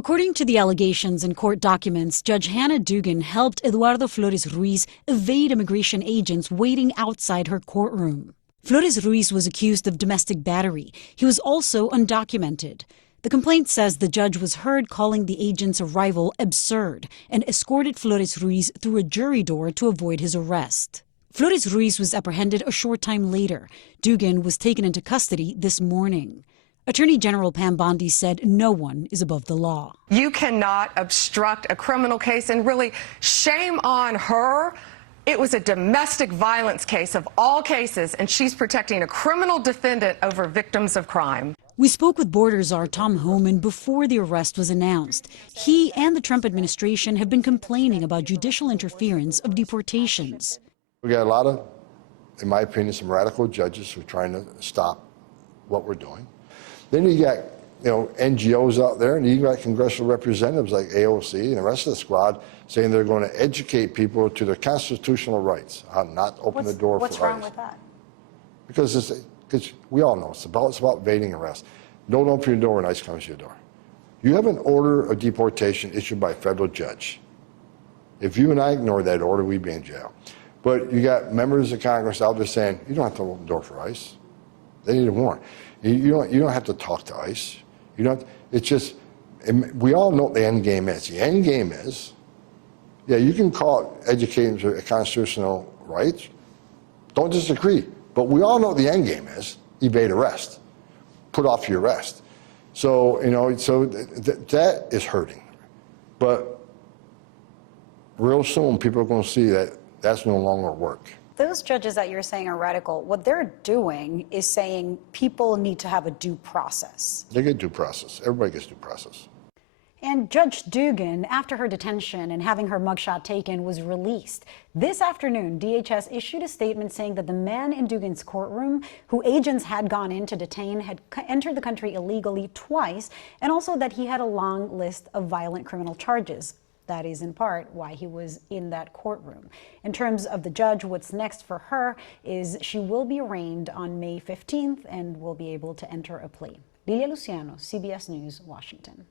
According to the allegations in court documents, Judge Hannah Dugan helped Eduardo Flores Ruiz evade immigration agents waiting outside her courtroom. Flores Ruiz was accused of domestic battery. He was also undocumented. The complaint says the judge was heard calling the agent's arrival absurd and escorted Flores Ruiz through a jury door to avoid his arrest. Flores Ruiz was apprehended a short time later. Dugan was taken into custody this morning. Attorney General Pam Bondi said no one is above the law. You cannot obstruct a criminal case, and really, shame on her. It was a domestic violence case of all cases, and she's protecting a criminal defendant over victims of crime. We spoke with border czar Tom Homan before the arrest was announced. He and the Trump administration have been complaining about judicial interference of deportations. We got a lot of, in my opinion, some radical judges who are trying to stop what we're doing. Then you got, NGOs out there, and you got congressional representatives like AOC and the rest of the squad saying they're going to educate people to their constitutional rights, not open the door for ICE. What's wrong with that? Because we all know it's about evading arrest. Don't open your door when ICE comes to your door. You have an order of deportation issued by a federal judge. If you and I ignore that order, we'd be in jail. But you got members of Congress out there saying, you don't have to open the door for ICE. They need a warrant. You don't have to talk to ICE. It's just, we all know what the end game is. The end game is, yeah, you can call it educating to constitutional rights. Don't disagree. But we all know what the end game is. Evade arrest. Put off your arrest. So, that is hurting. But real soon, people are going to see that that's no longer work. Those judges that you're saying are radical, what they're doing is saying people need to have a due process. They get due process. Everybody gets due process. And Judge Dugan, after her detention and having her mugshot taken, was released. This afternoon, DHS issued a statement saying that the man in Dugan's courtroom, who agents had gone in to detain, had entered the country illegally twice, and also that he had a long list of violent criminal charges. That is in part why he was in that courtroom. In terms of the judge, what's next for her is she will be arraigned on May 15th and will be able to enter a plea. Lilia Luciano, CBS News, Washington.